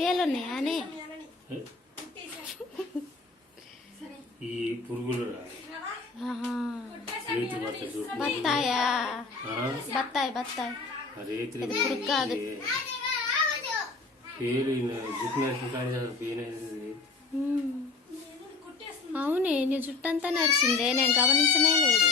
పేలున్నాయా అని ఈ పురుగులు బత్తాయా బత్తాయి బత్తాయి పురుగు కాదు. అవునే నీ జుట్టంతా నరిసిందే, నేను గమనించనే లేదు.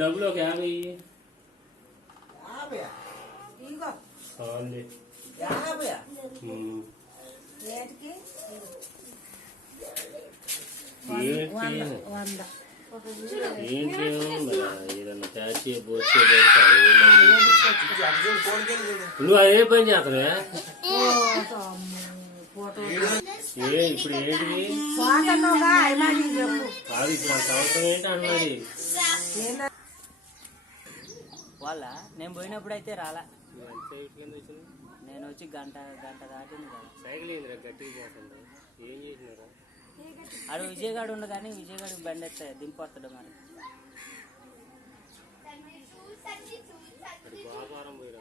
డబ్బులు ఒక 50 ఏంటి ఏదన్నా ట్యాక్సీ బోర్చే నువ్వు అదే పని చేస్తావే. ఇప్పుడు ఏంటిది కాదు, ఇప్పుడు అంత అవసరం ఏంటి అన్నది వాళ్ళ. నేను పోయినప్పుడు అయితే రాలా, నేను వచ్చి గంట దాటింది కదా. సైకిల్ ఏందిరా గట్టిగా పోతుంది, ఏం చేసినారా? ఆడు విజయగాడు ఉండు కానీ విజయగాడికి బండి ఎత్తాయి దింపొస్తాడు మరి. బాపారం పోయిరా